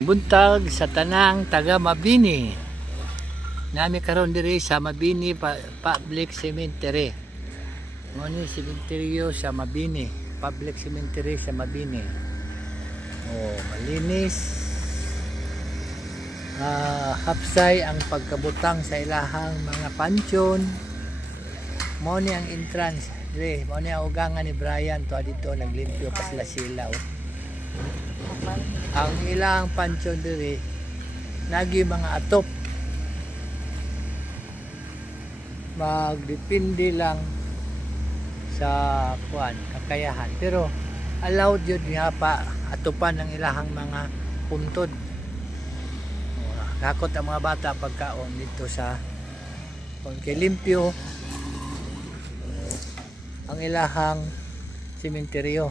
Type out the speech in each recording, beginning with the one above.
Buntag sa tanang taga Mabini. Nami karon diri sa Mabini Public Cemetery. Ngani sementeryo sa Mabini, Public Cemetery sa Mabini. Oh, malinis. Hapsay ang pagkabutang sa ilahang mga pansyon. Mao ni ang entrance diri, mao ni ang ugangan ni Brian to dito naglimpyo pa sila. Ang ilang pansyon diri nagi mga atop, magdepende lang sa kuan kakayahan, pero allowed yun nga pa atupan ng ilahang mga puntod. Kakot ang mga bata pagkaon dito sa kay limpyo ang ilahang sementeryo.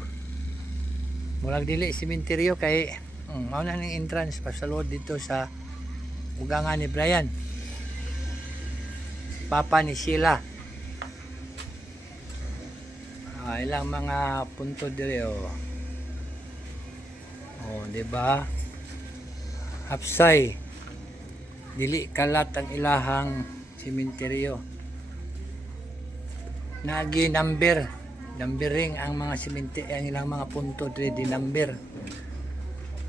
Mulag dili sementeryo kay mao na ning entrance pasulod dito sa ugangan ni Brian, papa ni Sheila. Ilang mga punto diri di ba? Hapsay dili kalat ang ilahang sementeryo. Nagi numbering ang mga ang ilang mga punto diri di number.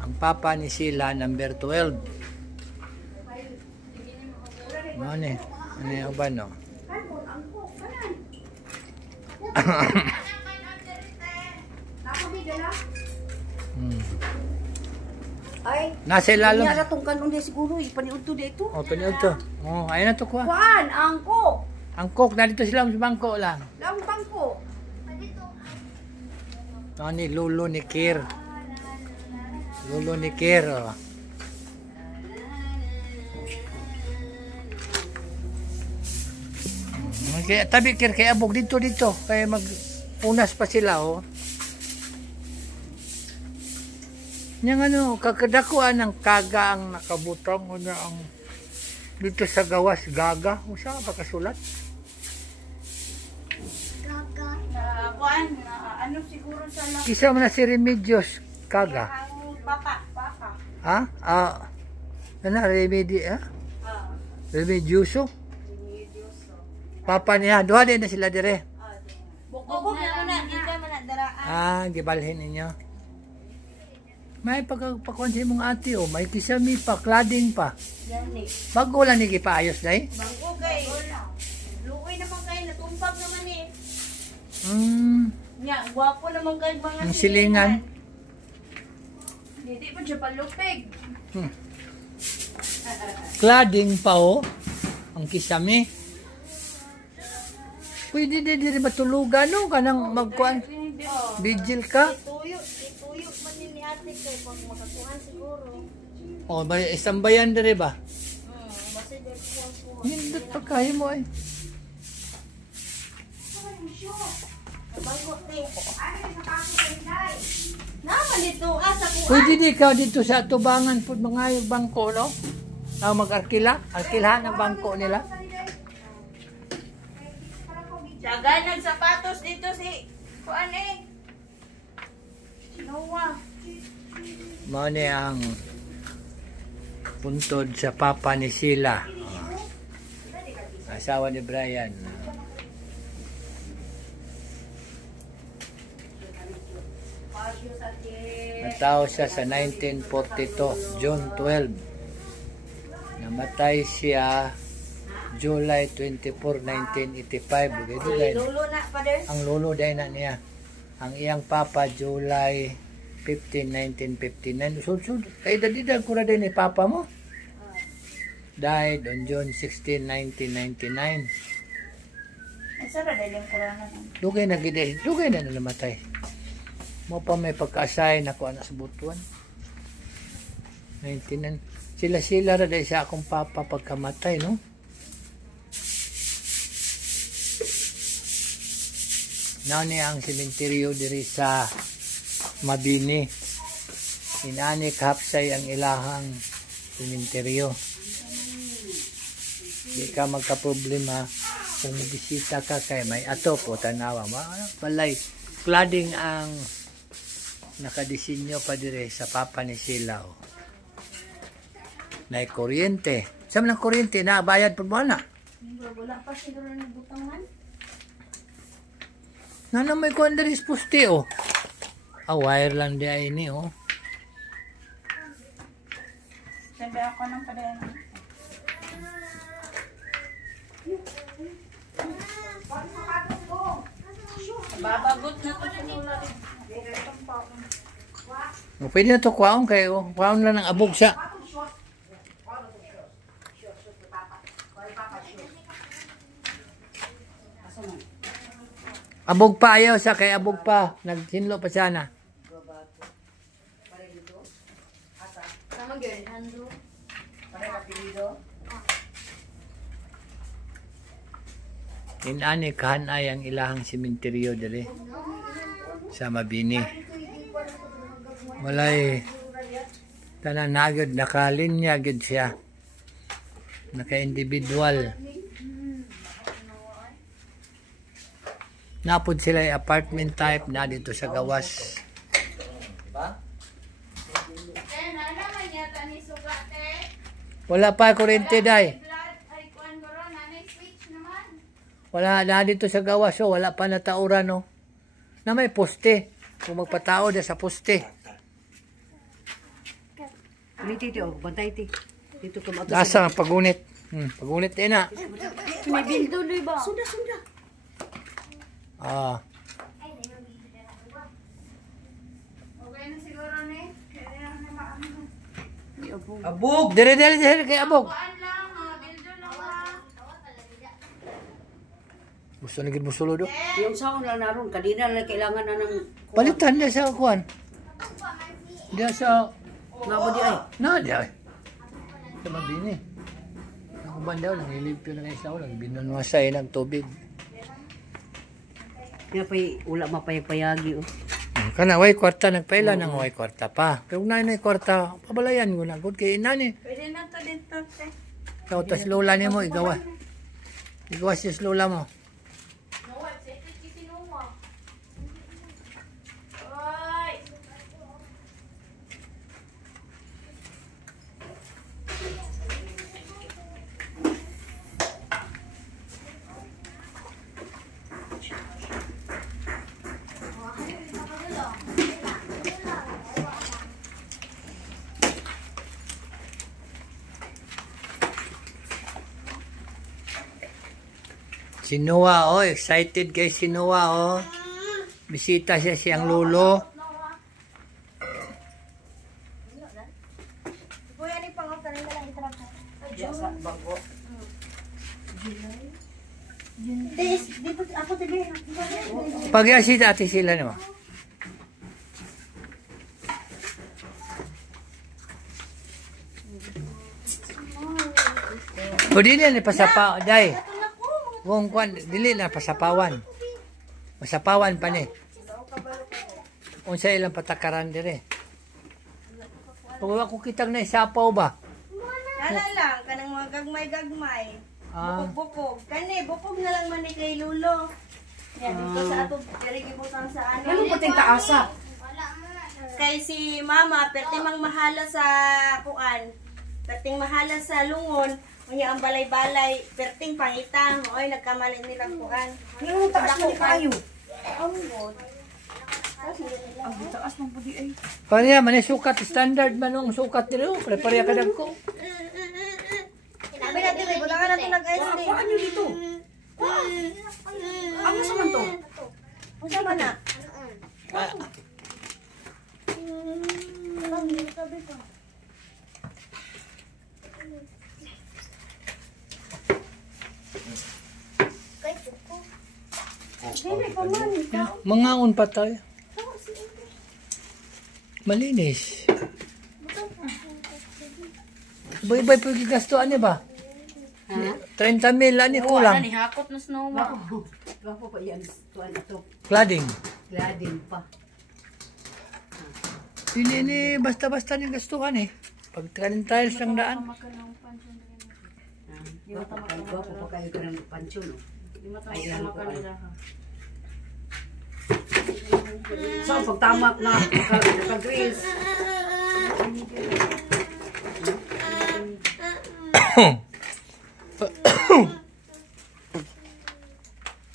Ang papa ni Sheila number 12. Ano ba no? Ay, nasa ilalom. Niya ratong kanon di siguro ipaniud to dito. Paniud to. Ayun na to kuha. Kuan, angkok. Angkok na dito sila sa bangko lang. Lang bangko. Ni Lolo ni Kir. Lolo ni Kir. Kaya tabi Kir kay abog dito kaya mag-unas pa sila Yang kakadakuan ng kaga ang nakabutang ang dito sa gawas gaga. Usa pa kasulat? Gaga. Kuan, ano siguro sa lang. Isa man na si Remedios kaga. Papa. Ha? Remedi Remedioso? Papa niya, duha din na sila dire. Bukog na muna, ika man na daraan. Gibalhin ninyo. May pagpakuan sa imong ate may kisami pa, cladding pa. Gani. Bago lang ni gipaayos dai. Bago kay. Luoy naman kay natumpag naman eh. Nya, gwapo naman kay mga ang silingan. Hindi pa siya palupig. Cladding pa ang kisami. Pwede din matulugan kanang magkuan. Vigil ka. Tuyo man ni ate kay pag makakuan siguro. May isang bayan dire ba? Basta dito. Hindot pa kayo mo ay. Bangko te. Ano sa kaso kay Day? Naman dito sa kuan. Pwede di ka dito sa tubangan pud mangayog bangko no? Arkilhan ang bangko nila. Jaga ng sapatos dito si kuan Noah. Mao ni ang puntod sa papa ni Sheila. Asawa ni Brian. Natao siya sa 1942, June 12. Namatay siya July 24, 1985. Lolo na father. Ang lolo dahil na niya. Ang iyang papa July 15, 1959. Sud kay edad ko na din ni papa mo. Died on June 16, 1999. Sara dahil yung corona. Dugay na namatay. Mo pa may pagka-assign ako anak sa butuan. 19 sila ra dahil sa akong papa pagkamatay, no? Now ni ang sementeryo diri sa Mabini. Inani hapsay ang ilahang sementeryo. Di ka magka-problema kung bisita ka kay may atop o tanawa. Balay, cladding ang nakadesinyo pa dire sa papa ni Sheila. na kuryente. Sa mga kuryente na bayad po mo na. Wala pa siguro ng butangan. Nana may kuan diri sa poste oh. Wire lang di ay ni oh. Sabi ako ng padaan. Babagot na to sa mula rin. Pwede na to kwaon kay oh. Kwaon lang ng abog siya. Abog pa ayaw sa kay abog pa. Naghinlo pa siya na. Sama gyud Andrew. Inani kahanay ang ilahang sementeryo dali sa Mabini. Walay tanan na gyud nakalinya gyud siya. Naka-individual. Napod sila yung apartment type na dito sa gawas. Wala pa kuryente day. Wala na dito sa gawas so wala pa natauran no. Na may poste. Kung magpatao da sa poste. Dito, bantay ti. Dito ka mato. Asa ang pagunit. Pagunit din na. May bildo doy ba? Suda. Ah. Okay na siguro ni. Kaya na maano. Abog. Dire kay abog. Kuan lang, bildo lang ha. Gusto na gid mo sulo do. Yung sound lang naron kadina lang kailangan na ng Palitan na sa kuan. Dia sa ngabo di ay. na dia. Sa Mabini. Ako bandaw lang ilipyo na kay sa ulang binunwasay ng tubig. Kaya pa'y wala mapayag-payagi oh. Kana way kwarta nagpaila nang way kwarta pa. Pero na kwarta pabalayan ko na gud kay inani. Pwede na to dito. Ikaw tas lola nimo igawa. Igawa si lola mo. Si Noah, oh, excited kay si Noah, oh. Bisita siya siyang lolo. Kuya ni pangotan nila lang itarap. Sa bago. Dito ako tabi. Pag-asita ati sila naman. O dili na pasapa, day. Wong kwan, dili na pasapawan. Masapawan pa ni. Unsa ilang patakaran dire. Pag ako kitang na isapaw ba? Kana lang kanang mga gagmay. Ah. Bukog. Kani bukog na lang man ni kay lulo. Yan dito sa ato diri gibutang sa ano. Ano po ting taasa? Kay si mama perting mang mahala sa kuan. Perting mahala sa lungon. Unya ang balay-balay, perting pangitang, oy nagkamali nilang kuan. Yung taas mo kayo. Ang Taas mo pudi ay. Pareha man sukat standard man ang sukat nila. Pareha ka dagko. Sabi natin may butangan nato nag-ice cream. Kuan nyo dito. Ang sa man to? Unsa man na? Mangaon pa tayo. Malinis. Bay-bay po gigastuan ni ba? 30 mil ani kulang. Ni hakot na snow ba? Gapo pa yan. Tuan ito. Cladding. Gladin pa. Hindi ni basta-basta ni gastuhan eh. Pag kanin tiles lang daan. Gapo pa kayo ka ng pansyon oh. Ay lang ko ay. So, pagtamak na, naka-grease.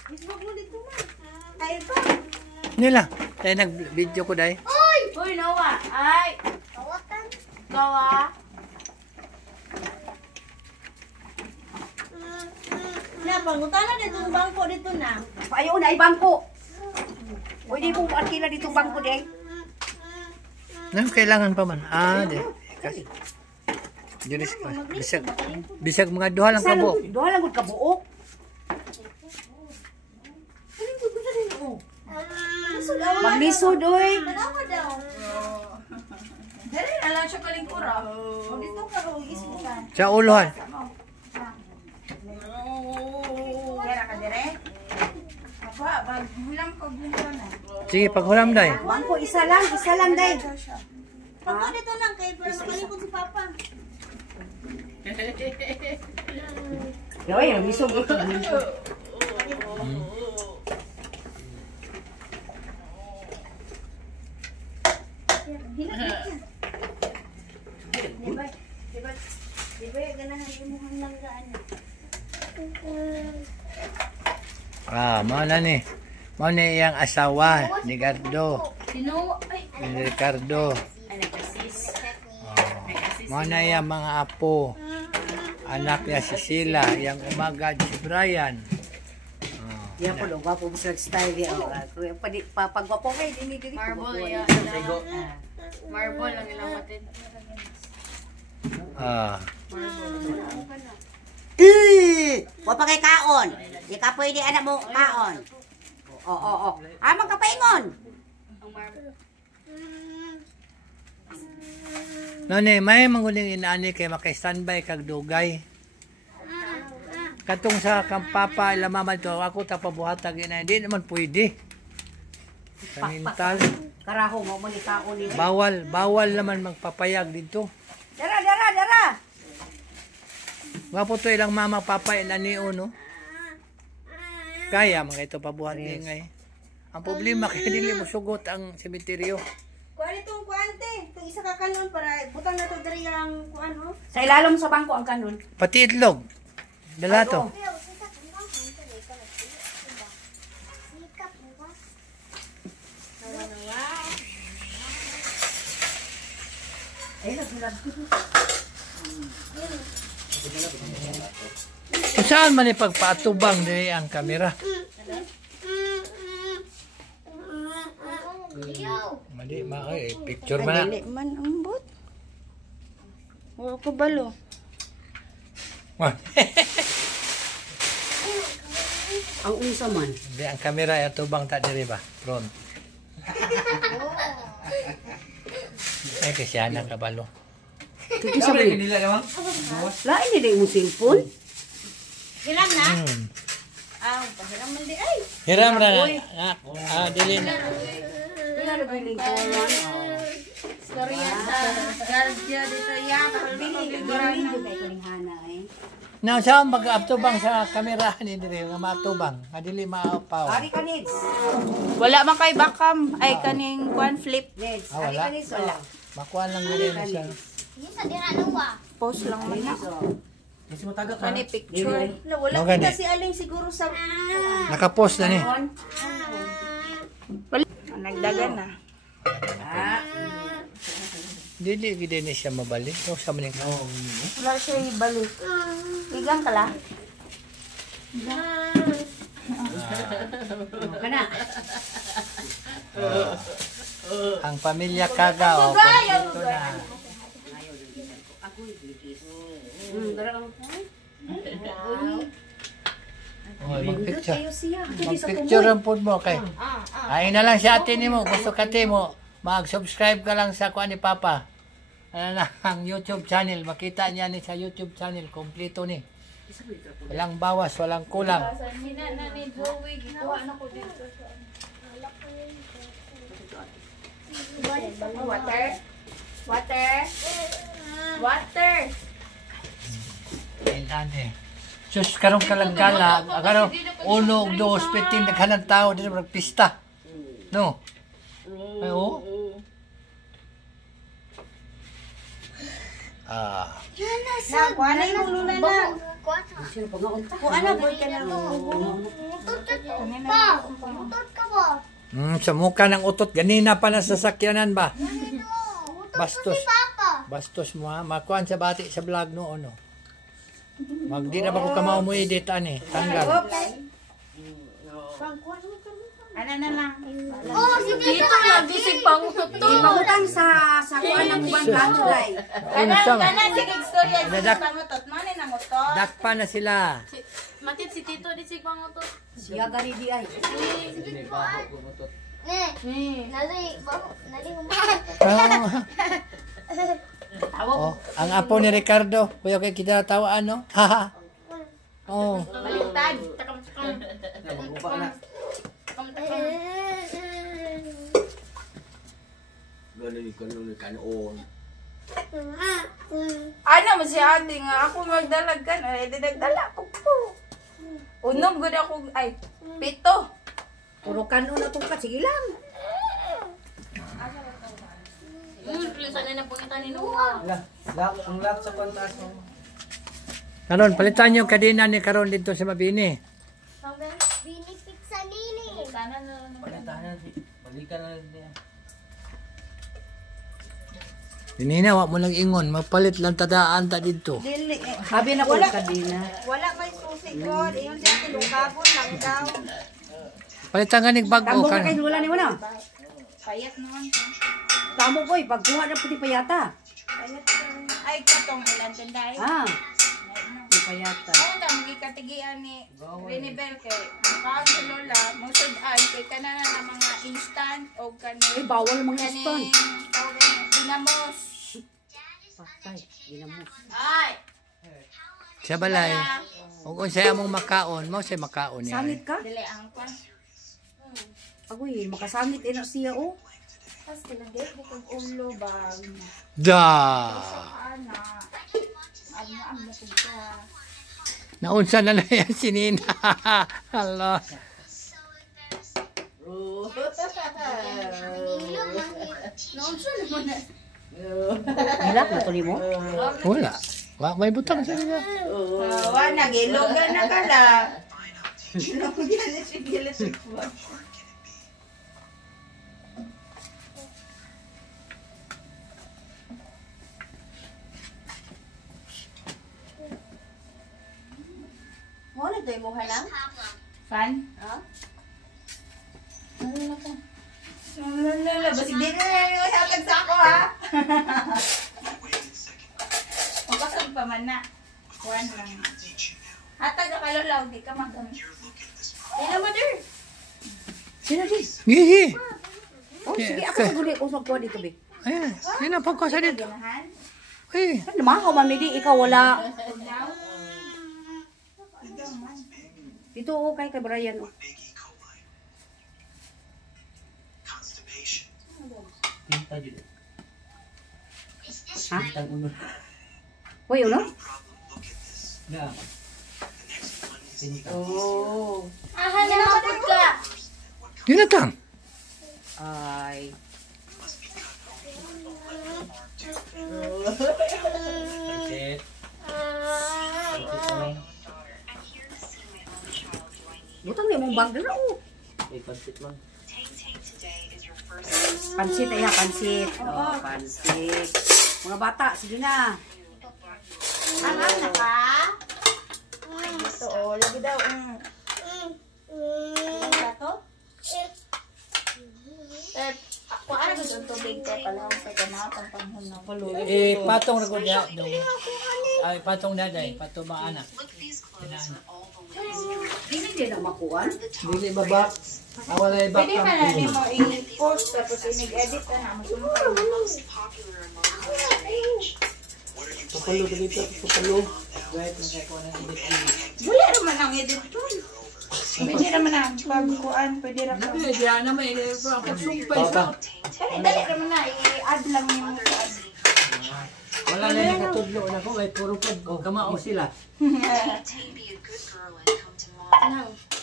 Facebook mo dito man. Ay pa. Nila, tayo nag-video ko dahil. Uy, Noah. Ay. Gawa. Na, pangutana dito ang bangko dito na. Ayaw na, ay bangko. Pwede mong arkila dito bangko di. Ano kailangan pa man? Di. Juris ka. Bisag mga duha lang kabo. Duha lang gud kabuok. Maglisod oy. Tanawa daw. Dali na lang siya kalingkura. O dito ka ro isbukan. Sa uluhan. Kaya ka dire. Apa, bilang ko na. Sige, paghulam dahil. Bangko isa lang day. Papa dito lang kay para makalingkod si Papa. Yoy, misog ito. Diba, ganahan mo hang langgaan. Mao na ni. Mao ni iyang asawa ni Gardo. Sino? Ay, Ni Ricardo. nagkasis. Mao na iyang mga apo. Anak niya si Sheila, iyang umagad si Brian. Yan po, gwapo mo sa style yan. Pagwapo kayo, dini. Marble, yeah. Marble ang ilang matin. Wa pa kay kaon. Di ka pwede anak mo kaon. Oo. Magkapaingon. Ang marble. Nani, may manguling inaani kay makay-standby kag dugay. Katong sa kampapa ilamaman to ako tapabuhatag ina di naman pwede. Kanintal. Karaho mo ni kaon ni. Bawal naman magpapayag dito. Dara. Wapo to ilang mama papa inani no. Kaya mga ito pabuhat ni ngay. Ang problema kay dili mo sugot ang sementeryo. Kuan itong kuante. Itong isa ka kanon para butang na to diri ang kuan ho. Sa ilalim sa bangko ang kanon. Pati itlog. Dala to. Saan man ipagpatubang diri ang kamera? Mali picture man. Dili man ambot. Wa ko balo. Ang unsa man. Di ang kamera ay tubang ta diri ba? Front. Kasi anak kabalo. Kiki sa man. Lain ni mo cellphone. Hiram na? Pahiram man di ay. Hiram ra na. Dili na. Biling ko man. Storya sa Gardia dito ya. Biling ko kay hana eh. Now, saan mag-atubang sa kamera ni diri nga matubang? Dili maapaw. Ari ka Nids. Wala man kay bakam ay kaning kuan flip. Nids. Wala. Ari ka Nids. Wala. Makuha lang dili na siya. Post lang man na. Kani picture. Wala Mga gani. kasi aling siguro sa Nakapost na ni. nagdagan na. Dili gid ni siya mabalik. O sa maning. Wala siya ibalik. Igang kala. Kana. Ang pamilya Kaga o kompleto na. Magpicture. Magpicture ang food mo kay. Ay na lang si ate nimo, gusto ka mo. Mag-subscribe ka lang sa kuan ni Papa. Ano na ang YouTube channel, makita niya ni sa YouTube channel kompleto ni. Walang bawas, walang kulang. Ane. Sus karong kalagkala, karong 1, 2, 15 naghanang tao dito magpista. No. Ay, Ah. Na, kuha na yung lula na. Sino pa nga unta? Kuha na, boy ka na. Sa mukha ng utot. Ganina pa na sasakyanan ba? Bastos. Bastos mo ha. Makuhan sa bati sa vlog noon. No? Magdi na ba ko kamao mo edit ani? Tanggal. Ano na lang. Dito nagising pang utot. Ipangutang sa kuan ng ubang gato day. Kana sige istorya sa pangutot. Mani na ngutot. Dakpa na sila. Matit si Tito di sig pang utot. Siya gani di ay. Oh, ang apo ni Ricardo. Kuya kay kita tawa ano? Haha. Oh. Baliktad. Ano mo si ate nga ako magdalag ka na. Eh, dinagdala ko po. Unom gud ako ay 7. Puro kanon na tungkat. Sige lang. Sana na pungitan ni Noah. Ang lock sa kontas mo. Karon palitan niyo kadina ni karon dito sa Mabini. Binipit sa nini. Sana na. Balikan na niya. Dinina wa mo lang ingon, magpalit lang tadaan ta dito. Dili. Sabi na ko kadina. Wala may susi ko. Iyon siya tilungkabon lang daw. Palitan nga ning bag o Tambong na kan. kay lula ni mo na. Payat naman. Tamo boy, pagkuha na puti payata. Ay, katong ilan tinday. Ah. Puti payata. Ako na magikatigian ni Renibel kay kaon si Lola musudan kay kanana na mga instant o Ay, kaning bawal mga iston. dinamos. Patay, ginamos. Ay. Sa balay. Ug unsay among makaon, mo say makaon niya. Sangit ka? Dili ang pa. Agoy, makasangit ina siya oh. Pas tinagay ko kung ulo bag. Da. Ana. Ang mo ka. Naunsa na na yan si Nina. Hala. Hilak na to ni mo? Wala. Wa may butang sa nila. Wa nagilogan na kala. Gilogan na si gilis ko. Mo na day mo halang? Fan? Ha? Lala, Basig din na yung hatag sa ako ha. Magkasag pa man na. One lang. Hatag ka kalulaw, di ka magamit. Ina mother. Sino di? Gihi. Oh, sige ako sa guli usog ko dito be. Ayan. Sino pang ko sa dito? Ganahan? Eh. Ano naman ako mamidi ikaw wala. Dito oh kay Brian oh. Tinta dito. Ha? Tang uno. Hoy uno? Na. Tinta. Oh. Ahan na mapod ka! Dinatang. Ay. Pansit. Pansit mo. Butang ni mong bag na oh. Pansit mo. Pansit ay pansit. Oh, pansit. Mga bata, sige na. Alam na ka? Ito oh, lagi daw. Ito? Ako ano gusto ng tubig ko pala sa ganapang panghunong. Eh, patong na ko niya. Ay, patong na day. Patong mga anak. Hindi din na makuan. Dili baba. Wala yung Pwede back man na mo i-post tapos i-edit na na. Masumukay. Papalo dito. Papalo. Right, nagkako na edit. Wala naman ang edit doon. Pwede naman ang pagkuan. Pwede naman. Hindi, diyan na may pagsumpay sa. Dali naman na i-add lang yung Wala na nakatudlo na ko. May puro pag kamao sila.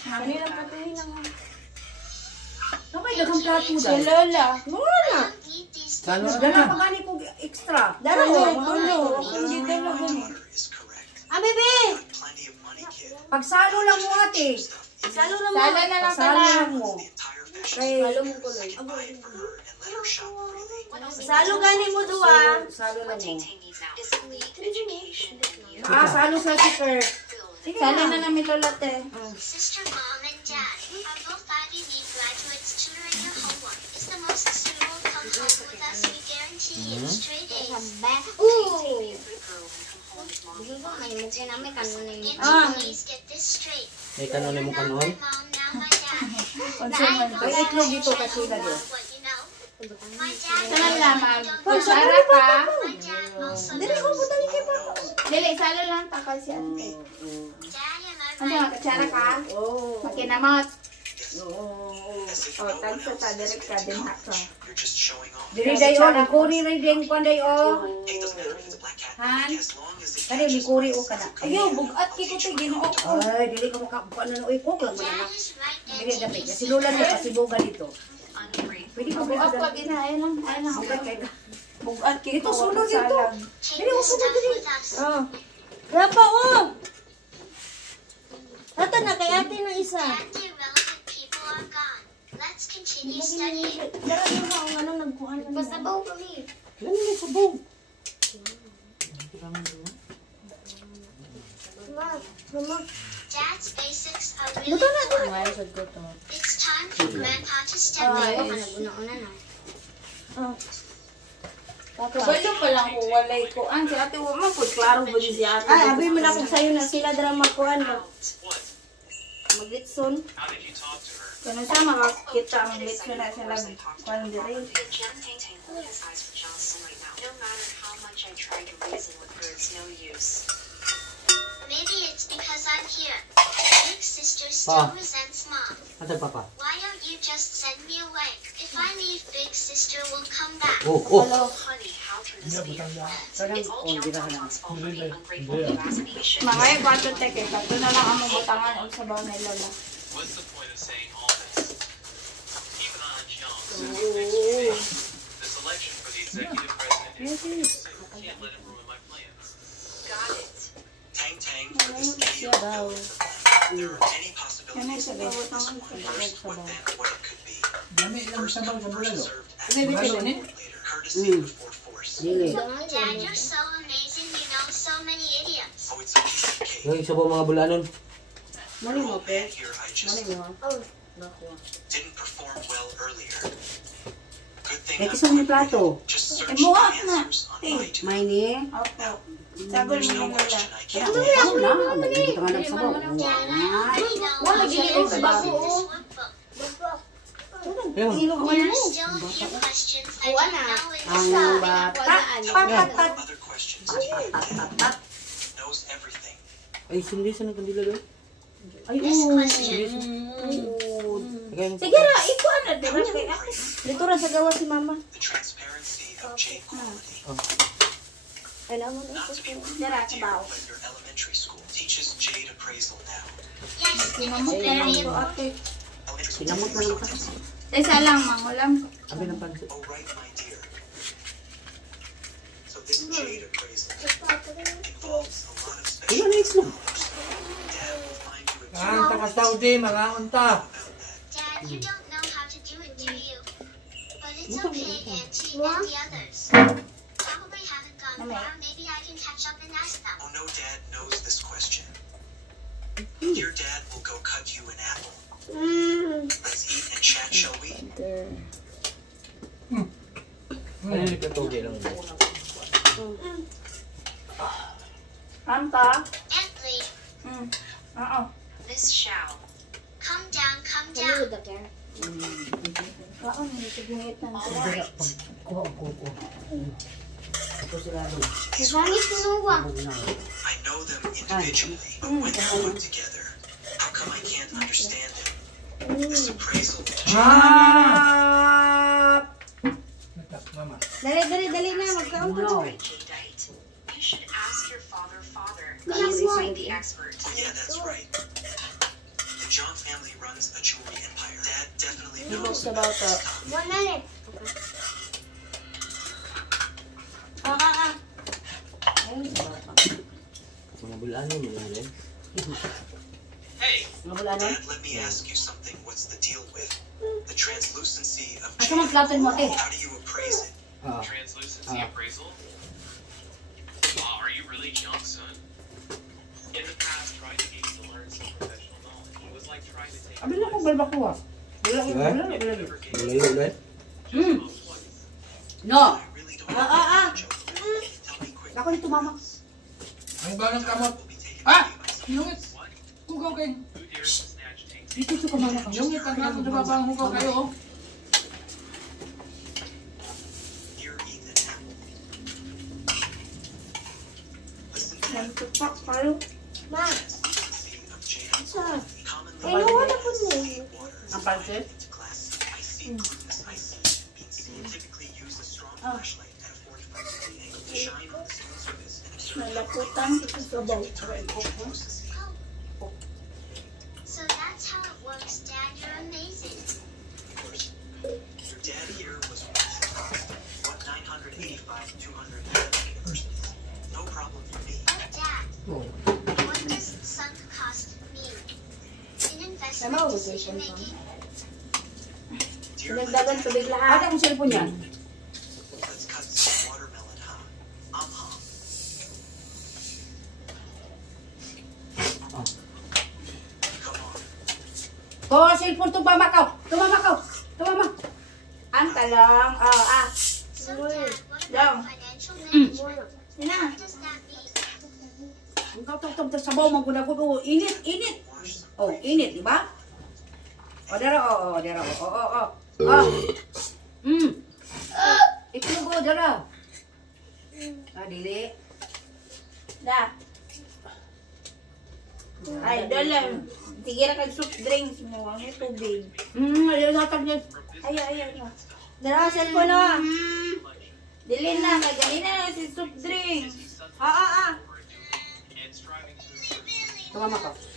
Kanina patuhin lang. Ano kayo dagang plato Si dahil? Lola. Muna. Salo na Dala na. pa gani ko extra. Dara mo, tulo. My daughter is correct. Ah, bebe! Plenty of money, kid. Pagsalo lang mo ate. Salo na mo. Sala na lang Pagsalo pala. lang mo. The entire fashion Kay I can buy it for her and let her shop freely. Salo gani mo duwa. salo lang mo. Education Salo sa sticker. Sala na namin lola te. Sister, mom, and dad are both Ivy League graduates. Tutoring your homework is the most sister will come home with us. We guarantee you straight A's. Please get this straight. May kanon mo Not kanon? my mom, now my dad. Konsuman ko. May itlog dito kasi I lagi. know what you know. My dad Sala lang mag. don't Kutsara ka. My dad also Dili ko knows. butali kay papa. Dili, sala lang takal si ate. Dad, am I Ano, right? kutsara ka? Oh. Makinamot. Oo. As if O, no one tansa else ta, is direct ka gonna din come. haka. You're just showing off. Diri dayo, likuri rin din kwan dayo. Hey, it doesn't matter if it's a black cat. Han? As long as it Kani likuri o kada. Ayaw, bugat kay ko tay Ginoo ko. Ay, dili ko makabukan na noy ko lang man Dad anak. is right. Dili dami kasi lula na kasi buga dito. Pwede ko Buat buga. pag ina, ayun lang. Ayun lang. Okay, kay. Bugat kay Dito ko. sulod dito. Take this stuff with us. Oh. Rapa oh. Tata na kay ate ng isa. Dad, the irrelevant people are gone. Let's continue studying. Dara mo ang anong nagkuan. Basta ba kami? Lan ni subong. Dad's basics are really fun. It's time for Grandpa to step in. Kabalo pa lang kung walay ko. Si ate, wala po. Klaro ba yun si ate? Ay, abi man ako sayo na sila dara magkuan ba. What? Magitson. How did you talk to her? Kano siya makakita ang litso na sila kwan dire. Jen maintain his eyes for Johnson right now. No matter how much I try to reason with her, it's no use. Maybe it's because I'm here. Big sister Pa. still resents mom. Ate, papa. Why don't you just send me away? If I leave, big sister will come back. Oh. Honey, how can this be your fault? It's all John Tonton's fault for being ungrateful and fascination. Mga ay kwato teke. Kato na lang ang mabutangan o sa baw na lola. What's the point of saying all this? Keep an eye on Jones. The selection for the executive president is can't let him ruin my plans. Got it. Tang Tang for this idiot villain. There are many possibilities of this one. First, what it could be. First come, first served. Later, courtesy before force. Dili. Dad, you're so amazing. You know so many idioms. Oh, it's a piece of cake. Yung isa po mga bulanon. Mali mo Oh, pe. man, here I just Mali mo. didn't perform well earlier. Good thing Kay I'm kisang ni quick. plato. Just search Eh, the muha na. answers on my to. May ni. Opo. Sabol There's mo no yung lola. question I can't Ano answer. na? Nagdito ka ng sabaw. Dad, I really know Wala, what gili to sa do bago. with this workbook. Ayun. There are still a few questions I don't know in Ang this bata. Other questions do you have? Knows everything. Ay, hindi sa nagkandila doon. Ay, This oo. question. Sige ra, ikuan na dira kay ate. Dito ra sa gawa si mama. The transparency of J quality. Ay naman Not to be rude, Dira my sa dear, bawo. but your elementary school teaches Jade appraisal now. Yes, and it's very important. Ate. Elementary school Sinamot na lang ka. Isa lang, mangulam. Abi ng pansit. Oh, right, my dear. So this Jade appraisal involves a lot of special Ilan next mo? knowledge. Dad will find you a Ang taga Saudi, mga unta. about that. Dad, you don't know how to do it, do you? But it's okay, Auntie and the others. Probably haven't gone far. Maybe I can catch up and ask them. Oh, no, Dad knows this question. Your dad will go cut you an apple. Let's eat and chat, shall we? Ano yung katuloy lang? Anta? Bentley, Oo. Miss Shao. come down, come down. Oo, hindi sigungit na. All right. Kuha ko. Ito sila doon. I know them individually, but when they're put together, how come I can't understand them? This appraisal Mama. Dali na magkaon ka. No. Jadeite. You should ask your father. Yes, He's why? the expert. Yeah, that's right. The John family runs a jewelry empire. Dad definitely knows about this stuff. Mga bulano mo na rin. Hey, Mga bulano? Dad, let me ask you something. What's the deal with the translucency of Asa man plato mo, ate? How do you appraise it? Translucency appraisal? Are you really young, son? In the past, trying to get you to learn some professional knowledge. It was like trying to take Abi na kong balbakuha. Wala. Malayo ulit. No. I really don't Ah, know. ah, ah. Tell me quick. Ako dito, mama. Ang balang kamot. We'll be taking Ah! the myself. Yungit! Hugaw kayo. who dares to snatch Tate Dito sa kamama ka. Yungit ang kamot na babang hugaw kayo. Oh. Dear Ethan, listen to the Nagtupak kayo. Ma, translucency of jade. sa. Commonly Ay, nawala po niya. water is Ang pansit? into glass icy. This icy means you typically use a strong flashlight at a 45-degree angle to shine on the stone surface and observe Nalaputan sa sabaw. translucency. So that's how it works, Dad. You're amazing. Of course, your dad here was once across what 985 211 universities. No problem for me. But Dad, what does sunk cost mean? In investment decision making? Dear Pinagdagan Linda, tubig Ate, lahat. akong cellphone yan. let's cut some watermelon, huh? Come on. Cellphone, tumamakaw. Tumama. Anta lang. So Dad, what Down. about financial management? Sina? What does that mean? Ang tawag sabaw, maggunagod. Oh, init. Oh, init, di ba? O, dara. Itlog, o, dara. Dili. Da. Ay, dalang. Sige na kag soft drinks mo. Ang tubig. Ayun, natag niya. Ay. Dala ka cellphone no. Dili na. Kay ganina na si soft drinks. Ah. and striving to improve. Tumamakaw. Grandpa,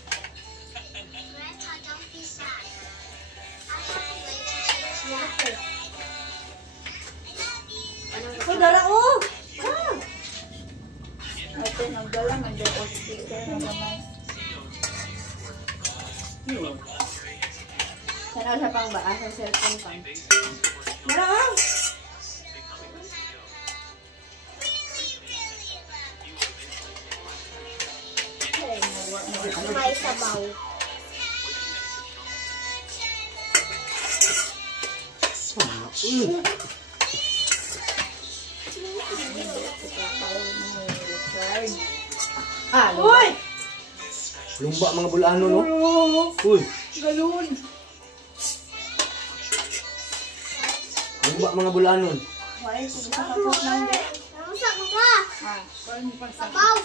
don't be sad. I have a way to change that. Oh, dala oh. Ate, nagdala. Nagdala. Sana sa pang ba? Sa cellphone pang. Dala oh. May sabaw. Uy! Lumba mga bulano, no? Uy, Galon. lumba mga bulano. Why? Kung nakapot lang din. Kamusta mo ka? Sabaw!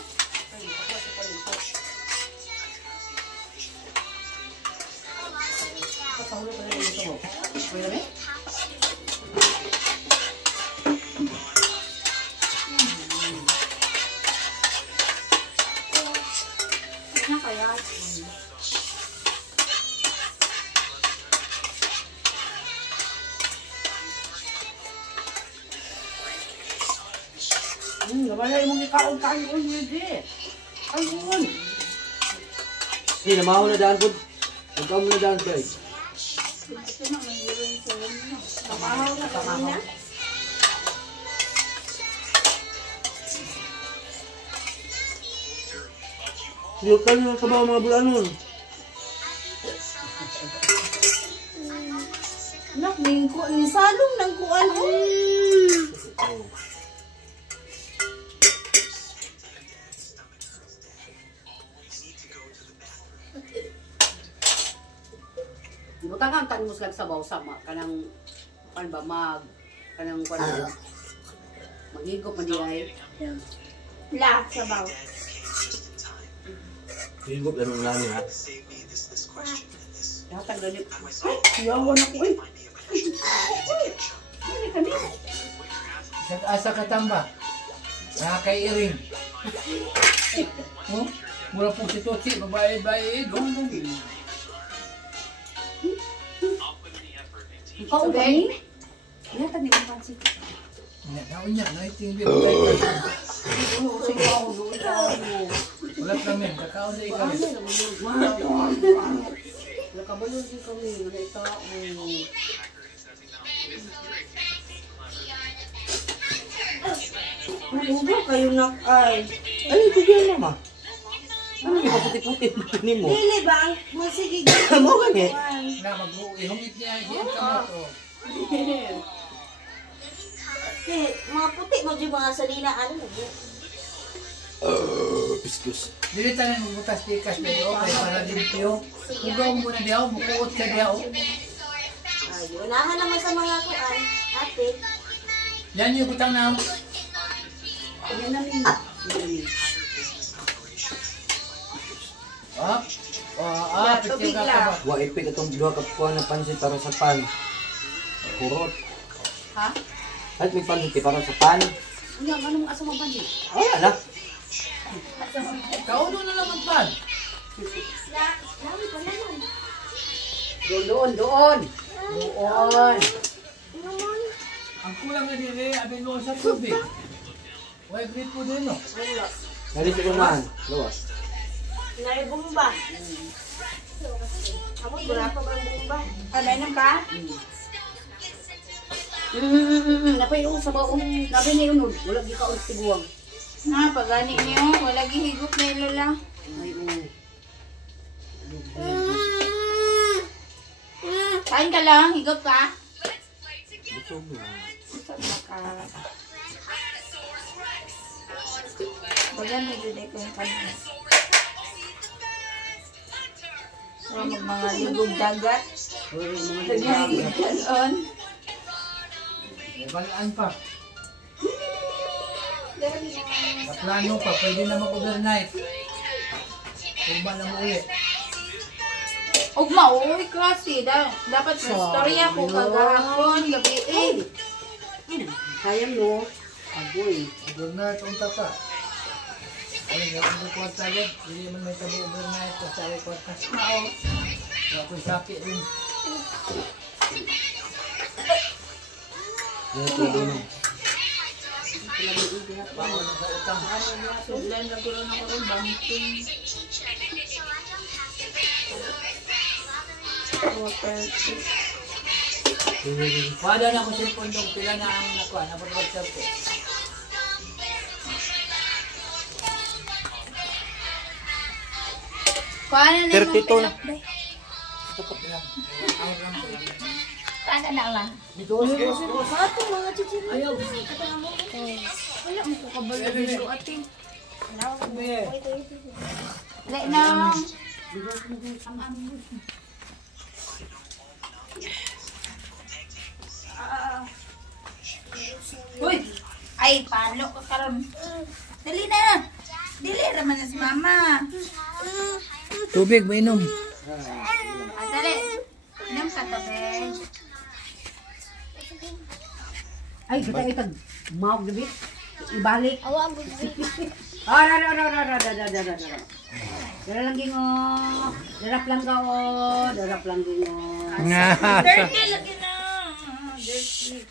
Ano kaya? Wala yung mga kaon hindi. Ayun. Hindi, namahaw na daan po. Ikaw mo na daan, Craig. Kamahaw na. Yung kanyo sa mga bulano. Nak, ni salong ng kuan. Butangan tan mo slag sabaw sama kanang kan ba kanang magigop man diay. La, sabaw. Higop lang ng lani, ha? Save me this question and this. Datang dali. I myself Yawan ako eh. might be a potential catch up. Asa katamba. Nakakairing. Oh, mura po si Tochi. Babae-bae. I'll put in the effort and teach Ikaw gani? Datang ni pansin. Naunya, naiting bit. Wala kami. Kakao na ikaw. Nakabalon din kami. Nalita ko. Malubo kayo nak ay. Ay, ito yan mama. Ano yung maputi-puti mo? Dili ba ang masigig? Mo gani. Na mag-ihungit niya. Iyan ka mo to. Mga puti mo dyan mga salina. Ano mo? Excuse. Dili tayo magbutas pikas pero kaya para limpyo. Hugaw mo na diyaw. Mukuot ka diyaw. Ayun. Unahan naman sa mga kuan. Ate. Yan yung butang na. Yan namin. Piti ka ba? Wa ipit itong duha ka kuha na pansit para sa pan. Kurot. Ha? At may pansit para sa pan. Anong asa mo pansit? Wala na. Kauno na lang ang pan. Doon. Doon. Ang kulang na dili, abin mo sa tubig. Why grip po din, no? Nari sa kumahan. Lawas. Naibumba. Ako, wala pa ba ang bumba? Alay na ba? Napay yung sa baong gabi na yun. Wala di ka ulit tiguang. Na, pagani niyo. Wala gihigop na yung lola. Ay, Kain ka lang, higop ka. Busog na. Bagan mo dyan ko yung kanin. Mga ligog dagat. Ganon. Balaan pa. Sa plano pa, pwede na mag-overnight. Kung ba na mo uwi. Huwag mauwi kasi. Dapat may storya ko kagahapon, gabi eh. sayang no. Agoy. Overnight, unta pa. Ay, gawin ko kwarta agad. Hindi man may tabo overnight. Kasi ay kwarta. Mao. Wala ko'y sapi rin. Ito doon. Bawal na sa utang. Sudlan na gulo na ko rin, banting. Water. Wala na ako cellphone dong. Pila na ang nakuha. Napag-WhatsApp ko. Kuha na na 32 na. Tukot lang. Ang rampo lang. Kuha na lang. Dito, dito. Ato, mga chichiri. Ayaw. Wala mo ko kabalo dito ating. Sabi. Wala na. Uy! Ay, palo ka karon. Dali na! Dili raman na si mama. Tubig, mainom. Dali. Inom ka tabi. Ay, kita itag mawag gabi. Ibalik. Dara. Dara lang gingo. Darap lang ka o. Darap lang gingo. Dirty lagi na. Dirty.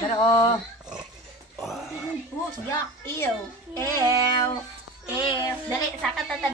Dara o. Yuck. Ew. Ew. Ew. Dali, saka tatabi.